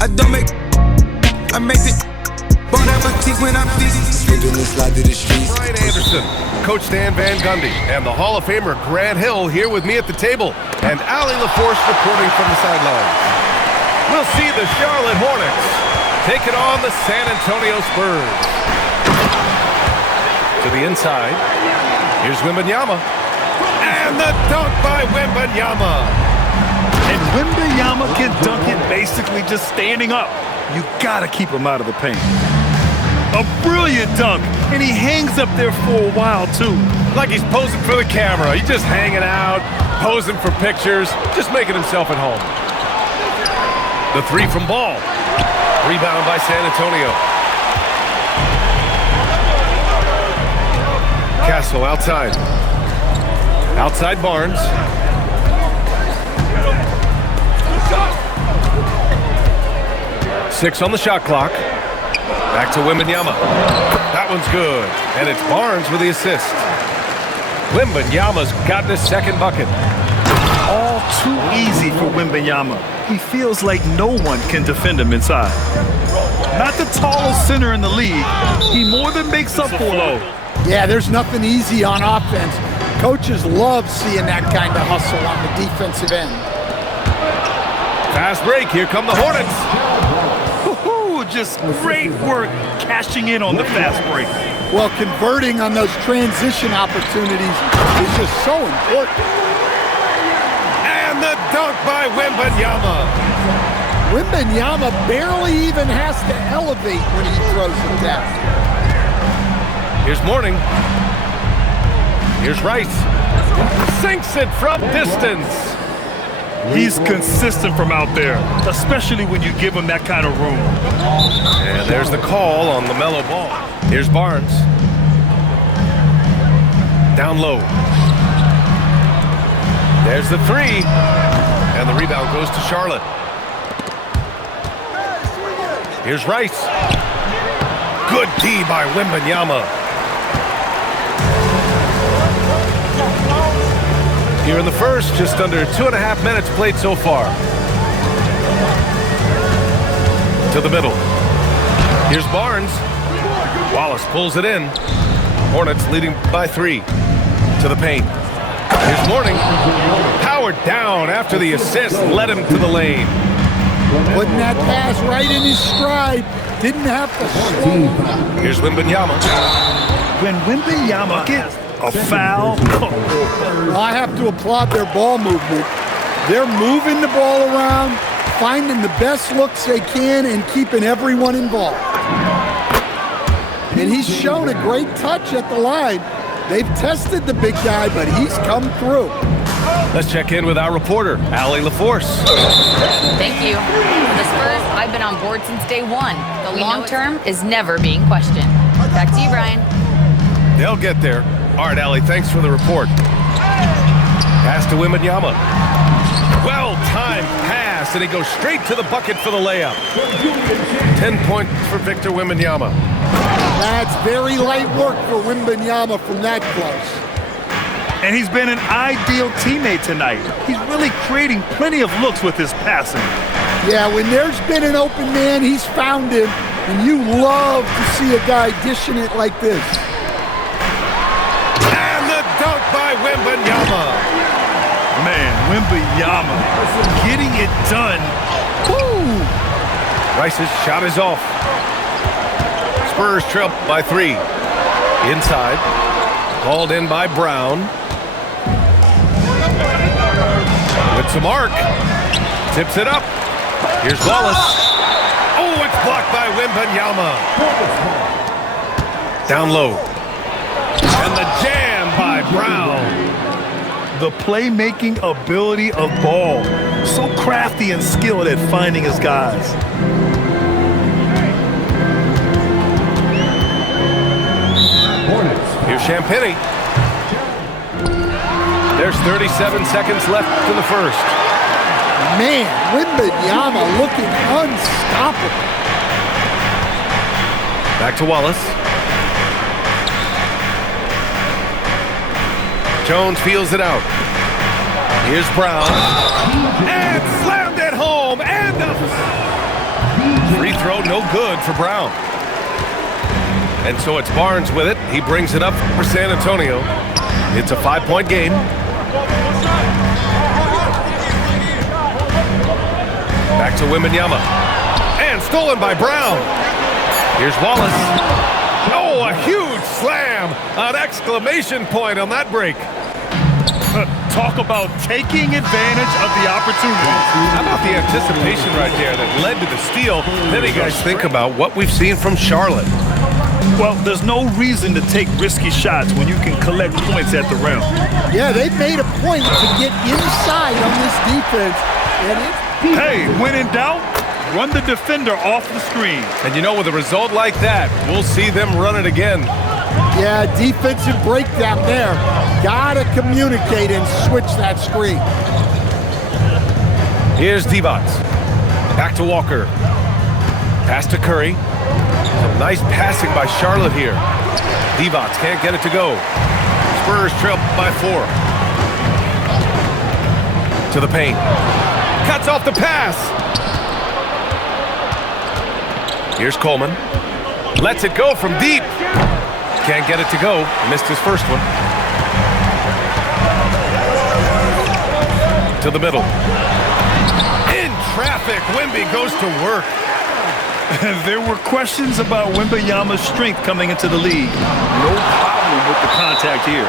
I don't make, I make it. Bought out my teeth when I'm busy. Slipping and slide through the streets. Brian Anderson, Coach Stan Van Gundy, and the Hall of Famer Grant Hill here with me at the table, and Ali LaForce reporting from the sidelines. We'll see the Charlotte Hornets taking on the San Antonio Spurs. To the inside, here's Wembanyama, and the dunk by Wembanyama. And Wembanyama can dunk it basically just standing up. You gotta keep him out of the paint. A brilliant dunk, and he hangs up there for a while, too. Like he's posing for the camera. He's just hanging out, posing for pictures, just making himself at home. The three from Ball. Rebound by San Antonio. Castle outside. Outside Barnes. Six on the shot clock. Back to Wembanyama. That one's good. And it's Barnes with the assist. Wembanyama's gotten his second bucket. All too easy for Wembanyama. He feels like no one can defend him inside. Not the tallest center in the league. He more than makes up for it. Yeah, there's nothing easy on offense. Coaches love seeing that kind of hustle on the defensive end. Fast break. Here come the Hornets. Just great work cashing in on the fast break. Well, converting on those transition opportunities is just so important. And the dunk by Wembanyama. Wembanyama barely even has to elevate when he throws it down. Here's Mourning. Here's Rice. Sinks it from distance. He's consistent from out there, especially when you give him that kind of room. And there's the call on the mellow ball. Here's Barnes. Down low. There's the three. And the rebound goes to Charlotte. Here's Rice. Good D by Wembanyama. Here in the first, just under 2.5 minutes played so far. To the middle. Here's Barnes. Wallace pulls it in. Hornets leading by 3. To the paint. Here's Mourning. Powered down after the assist led him to the lane. Putting that pass right in his stride. Didn't have to slow. Here's Wembanyama. When Wembanyama gets a foul. I have to applaud their ball movement. They're moving the ball around, finding the best looks they can, and keeping everyone involved. And he's shown a great touch at the line. They've tested the big guy, but he's come through. Let's check in with our reporter, Ali LaForce. Thank you. For the Spurs, I've been on board since day one. The long term is never being questioned. Back to you, Brian. They'll get there. All right, Ali, thanks for the report. Pass to Wembanyama. Well-timed pass, and he goes straight to the bucket for the layup. 10 points for Victor Wembanyama. That's very light work for Wembanyama from that close. And he's been an ideal teammate tonight. He's really creating plenty of looks with his passing. Yeah, when there's been an open man, he's found him, and you love to see a guy dishing it like this. Dunk by Wembanyama. Man, Wembanyama getting it done. Woo! Rice's shot is off. Spurs trail by 3. Inside. Called in by Brown. With some arc. Tips it up. Here's Wallace. Oh, it's blocked by Wembanyama. Down low. And the jam by Brown. The playmaking ability of Ball. So crafty and skilled at finding his guys. Here's Champagnie. There's 37 seconds left in the first. Man, Wembanyama looking unstoppable. Back to Wallace. Jones feels it out. Here's Brown. And slammed it home. And throw, no good for Brown. And so it's Barnes with it. He brings it up for San Antonio. It's a 5-point game. Back to Wembanyama. And stolen by Brown. Here's Wallace. Oh, a huge slam. An exclamation point on that break. Talk about taking advantage of the opportunity. How about the anticipation right there that led to the steal? Then you guys think about what we've seen from Charlotte. Well, there's no reason to take risky shots when you can collect points at the rim. Yeah, they've made a point to get inside on this defense. Hey, when in doubt, run the defender off the screen. And you know, with a result like that, we'll see them run it again. Yeah, defensive breakdown there. Gotta communicate and switch that screen. Here's Divac. Back to Walker. Pass to Curry. Some nice passing by Charlotte here. Divac can't get it to go. Spurs trail by 4. To the paint. Cuts off the pass. Here's Coleman. Lets it go from deep. Can't get it to go. Missed his first one. To the middle. In traffic, Wemby goes to work. There were questions about Wembanyama's strength coming into the league. No problem with the contact here.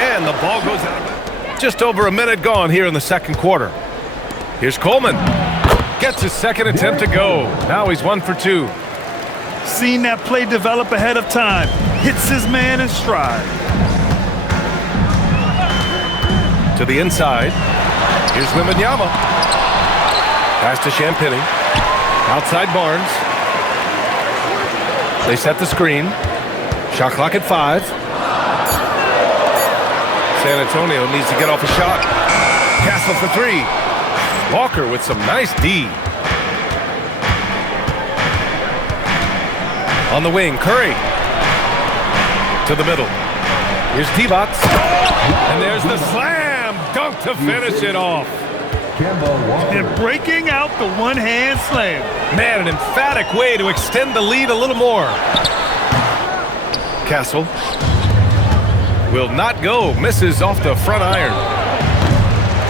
And the ball goes out. Just over a minute gone here in the second quarter. Here's Coleman. Gets his second attempt to go. Now he's 1 for 2. Seen that play develop ahead of time. Hits his man in stride. To the inside. Here's Wembanyama. Pass to Champagny. Outside Barnes. They set the screen. Shot clock at 5. San Antonio needs to get off a shot. Castle for 3. Walker with some nice D. On the wing, Curry. To the middle. Here's Divac. And there's the slam dunk to finish it off. And breaking out the one-hand slam. Man, an emphatic way to extend the lead a little more. Castle will not go. Misses off the front iron.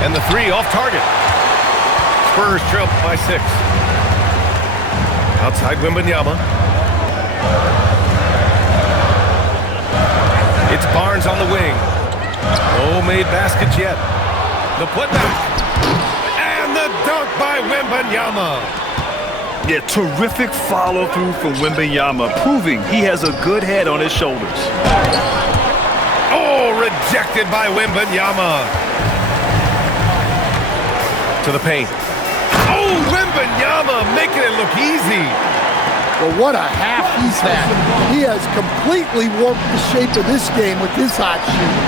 And the 3 off target. Spurs trail by 6. Outside Wembanyama. It's Barnes on the wing. No made baskets yet. The putback. And the dunk by Wembanyama. Yeah, terrific follow-through from Wembanyama, proving he has a good head on his shoulders. Oh, rejected by Wembanyama. To the paint. Oh, Wembanyama making it look easy. Well, what a half he's had. He has completely warped the shape of this game with his hot shooting.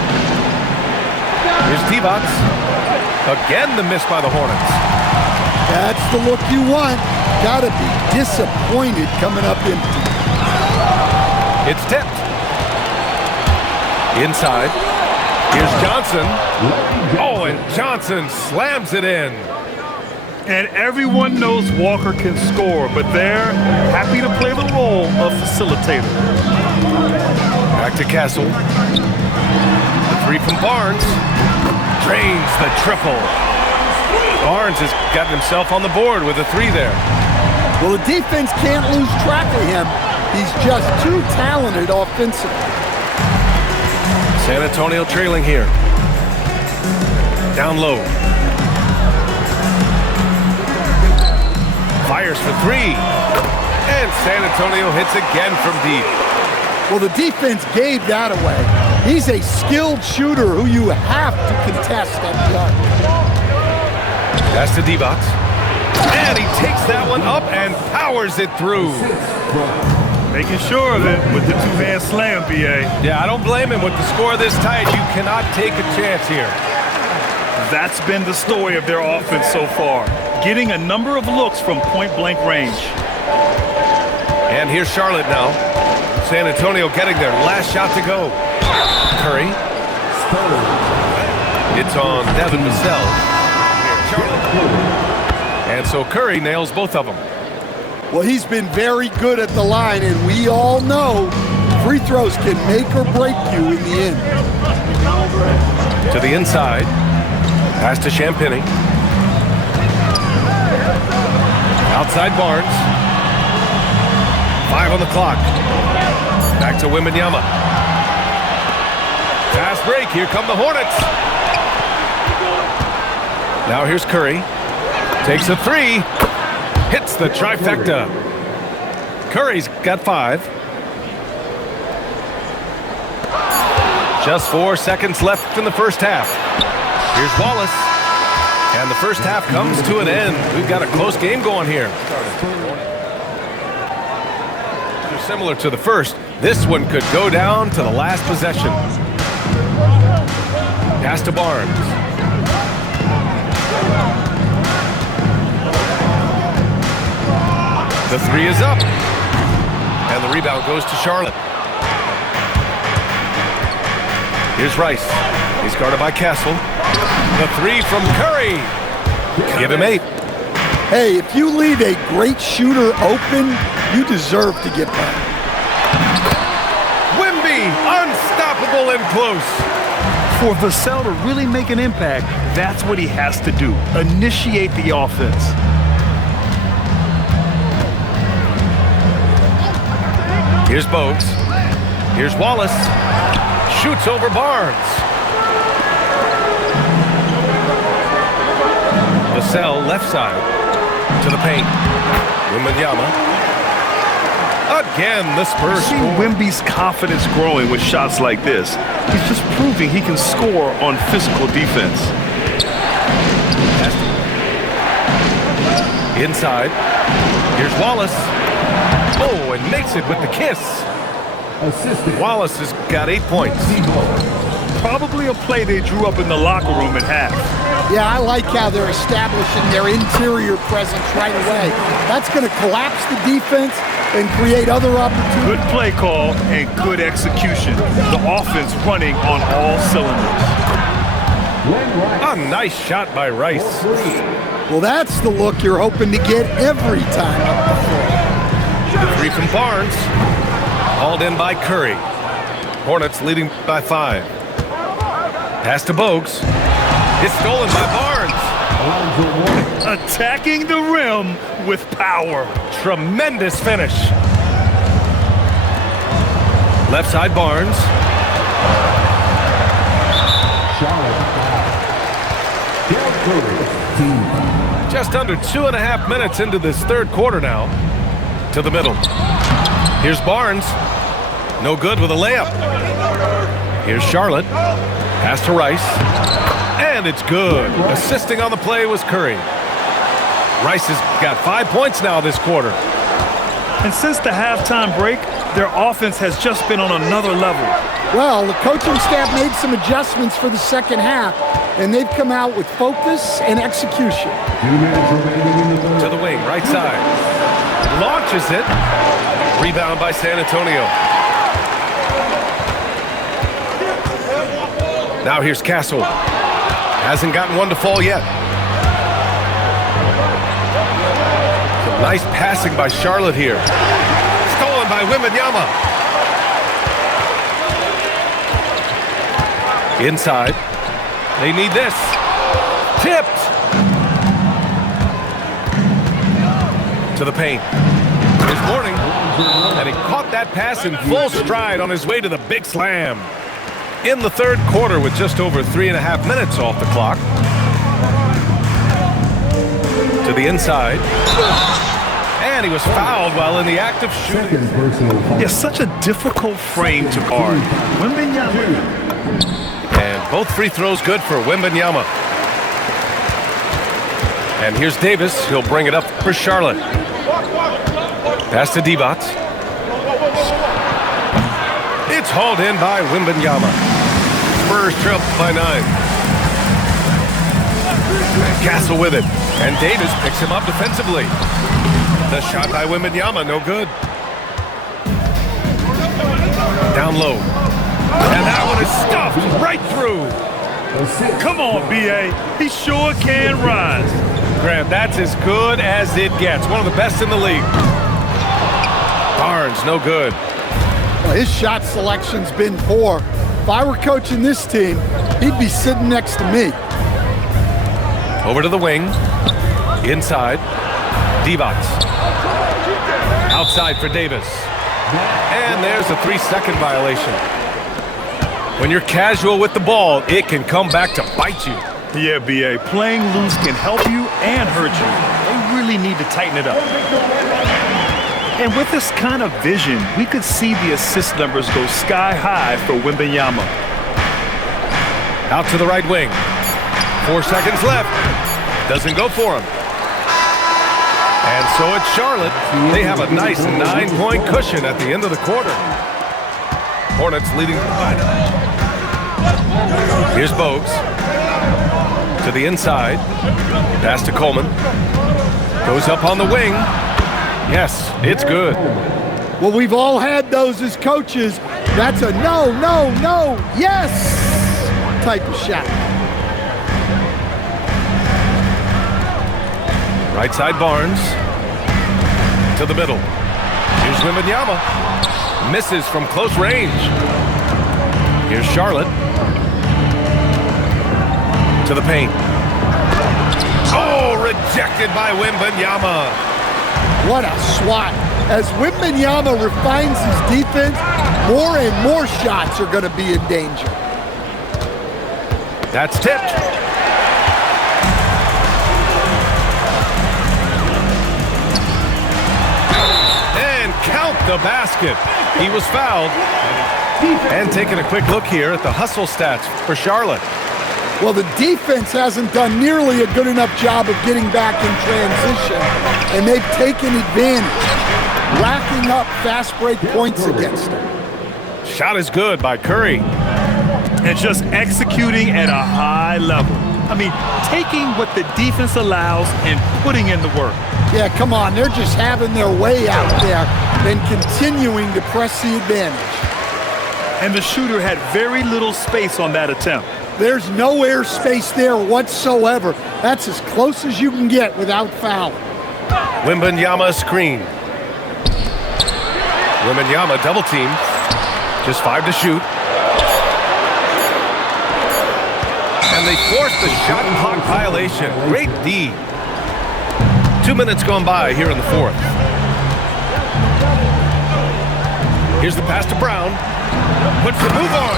Here's Divac. Again, the miss by the Hornets. That's the look you want. Gotta be disappointed coming up empty. It's tipped. Inside. Here's Johnson. Oh, and Johnson slams it in. And everyone knows Walker can score, but they're happy to play the role of facilitator. Back to Castle. The 3 from Barnes. Drains the triple. Barnes has gotten himself on the board with a 3 there. Well, the defense can't lose track of him. He's just too talented offensively. San Antonio trailing here. Down low. Fires for 3. And San Antonio hits again from deep. Well, the defense gave that away. He's a skilled shooter who you have to contest at the arc. Pass to Divac. And he takes that one up and powers it through. Making sure of it with the 2-hand slam, B.A. Yeah, I don't blame him. With the score this tight, you cannot take a chance here. That's been the story of their offense so far. Getting a number of looks from point-blank range. And here's Charlotte now. San Antonio getting their last shot to go. Curry. It's on Devin Vassell. And so Curry nails both of them. Well, he's been very good at the line, and we all know free throws can make or break you in the end. To the inside. Pass to Champagny. Outside Barnes. 5 on the clock. Back to Wembanyama. Fast break. Here come the Hornets. Now here's Curry. Takes a 3. Hits the trifecta. Curry's got 5. Just 4 seconds left in the first half. Here's Wallace. And the first half comes to an end. We've got a close game going here. Similar to the first, this one could go down to the last possession. Pass to Barnes. The 3 is up. And the rebound goes to Charlotte. Here's Rice. He's guarded by Castle. The 3 from Curry. Give him 8. Hey, if you leave a great shooter open, you deserve to get back. Wemby, unstoppable and close. For Vassell to really make an impact, that's what he has to do. Initiate the offense. Here's Bogues. Here's Wallace. Shoots over Barnes. Vassell left side to the paint. Wembanyama. Again, the Spurs See score. Wemby's confidence growing with shots like this. He's just proving he can score on physical defense. Inside. Here's Wallace. Oh, and makes it with the kiss. Wallace has got 8 points. Probably a play they drew up in the locker room at half. Yeah, I like how they're establishing their interior presence right away. That's going to collapse the defense and create other opportunities. Good play call and good execution. The offense running on all cylinders. A nice shot by Rice. Well, that's the look you're hoping to get every time up the floor. The 3 from Barnes. Hauled in by Curry. Hornets leading by 5. Pass to Bogues. It's stolen by Barnes. Attacking the rim with power. Tremendous finish. Left side Barnes. Just under 2.5 minutes into this third quarter now. To the middle. Here's Barnes. No good with a layup. Here's Charlotte. Pass to Rice. And it's good. Assisting on the play was Curry. Rice has got 5 points now this quarter. And since the halftime break, their offense has just been on another level. Well, the coaching staff made some adjustments for the second half, and they've come out with focus and execution. To the wing, right side. Launches it. Rebound by San Antonio. Now here's Castle. Hasn't gotten one to fall yet. Some nice passing by Charlotte here. Stolen by Wembanyama. Inside. They need this. Tipped. To the paint. Here's Mourning. And he caught that pass in full stride on his way to the big slam. In the third quarter with just over 3.5 minutes off the clock. To the inside. And he was fouled while in the act of shooting. Yeah, such a difficult frame to guard. And both free throws good for Wembanyama. And here's Davis. He'll bring it up for Charlotte. Pass to Divac. It's hauled in by Wembanyama. Spurs trail by 9. Castle with it. And Davis picks him up defensively. The shot by Wembanyama, no good. Down low. And that one is stuffed right through. Come on, B.A. He sure can rise. Grant, that's as good as it gets. One of the best in the league. Barnes, no good. Well, his shot selection's been poor. If I were coaching this team, he'd be sitting next to me. Over to the wing. Inside. Divac. Outside for Davis. And there's a 3-second violation. When you're casual with the ball, it can come back to bite you. Yeah, B.A. Playing loose can help you and hurt you. They really need to tighten it up. And with this kind of vision, we could see the assist numbers go sky high for Wembanyama. Out to the right wing. 4 seconds left. Doesn't go for him. And so it's Charlotte. They have a nice 9-point cushion at the end of the quarter. Hornets leading by 9. Here's Bogues. To the inside. Pass to Coleman. Goes up on the wing. Yes, it's good. Well, we've all had those as coaches. That's a no, no, no, yes type of shot. Right side Barnes. To the middle. Here's Wembanyama. Misses from close range. Here's Charlotte. To the paint. Oh, rejected by Wembanyama. What a swat. As Wembanyama refines his defense, more and more shots are going to be in danger. That's tipped. And count the basket. He was fouled. And taking a quick look here at the hustle stats for Charlotte. Well, the defense hasn't done nearly a good enough job of getting back in transition, and they've taken advantage, racking up fast break points against them. Shot is good by Curry. And just executing at a high level. I mean, taking what the defense allows and putting in the work. Yeah, come on, they're just having their way out there and continuing to press the advantage. And the shooter had very little space on that attempt. There's no air space there whatsoever. That's as close as you can get without fouling. Wembanyama screen. Wembanyama double team. Just 5 to shoot. And they forced the shot clock violation. Great D. 2 minutes gone by here in the fourth. Here's the pass to Brown. Puts the move on.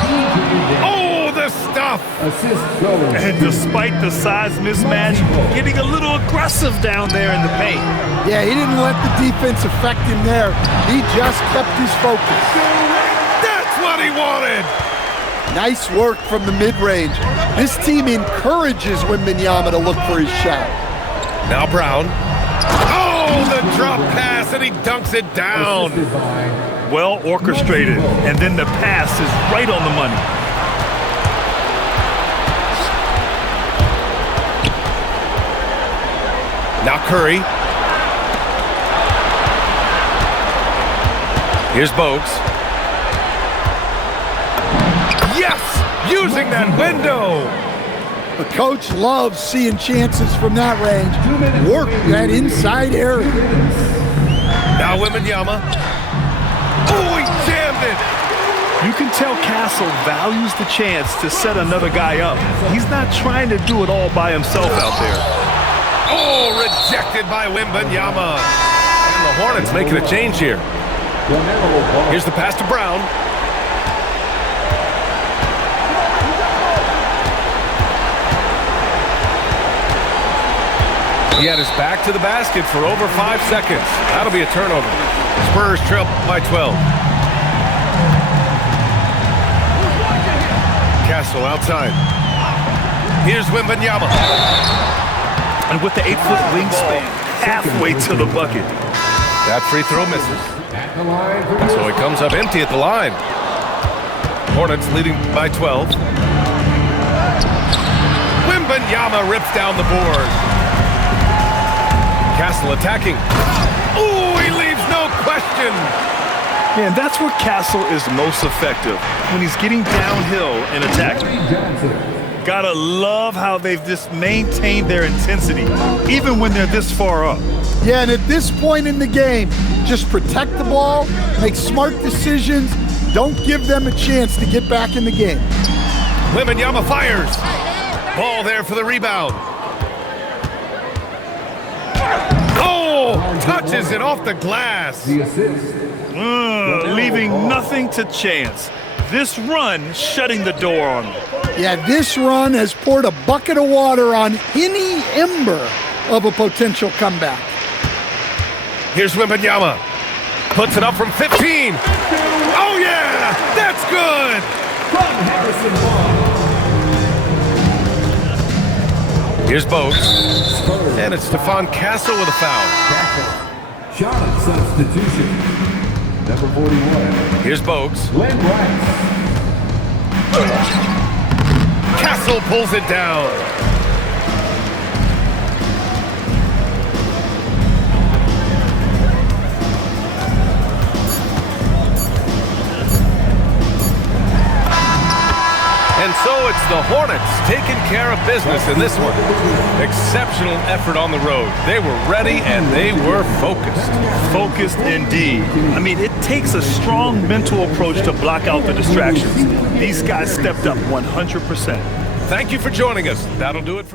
Oh, the stuff. And despite the size mismatch, getting a little aggressive down there in the paint. Yeah, he didn't let the defense affect him there. He just kept his focus. That's what he wanted. Nice work from the mid-range. This team encourages Wembanyama to look for his shot. Now Brown. Oh, the drop pass, and he dunks it down. Well orchestrated, and then the pass is right on the money. Now Curry. Here's Bogues. Yes! Using that window! The coach loves seeing chances from that range. Work that inside area. Now Wembanyama. Oh, he jammed it! You can tell Castle values the chance to set another guy up. He's not trying to do it all by himself out there. Oh, rejected by Wembanyama. And the Hornets making a change here. Here's the pass to Brown. He had his back to the basket for over 5 seconds. That'll be a turnover. Spurs trail by 12. Castle outside. Here's Wembanyama. And with the 8-foot wingspan, halfway to the bucket. That free throw misses. So he comes up empty at the line. Hornets leading by 12. Wembanyama rips down the board. Castle attacking. Ooh, he leaves no question. Man, that's where Castle is most effective, when he's getting downhill and attacking. Gotta love how they've just maintained their intensity, even when they're this far up. Yeah, and at this point in the game, just protect the ball, make smart decisions, don't give them a chance to get back in the game. Wembanyama fires. Ball there for the rebound. Oh, touches it off the glass. Leaving nothing to chance. This run shutting the door on them. Yeah, this run has poured a bucket of water on any ember of a potential comeback. Here's Wembanyama. Puts it up from 15. Oh, yeah! That's good! Here's Bogues. And it's Stephon Castle with a foul. Shot substitution. Number 41. Here's Bogues. Len Rice. Castle pulls it down. And so it's the Hornets taking care of business in this one. Exceptional effort on the road. They were ready and they were focused. Focused indeed. I mean, it takes a strong mental approach to block out the distractions. These guys stepped up 100%. Thank you for joining us. That'll do it for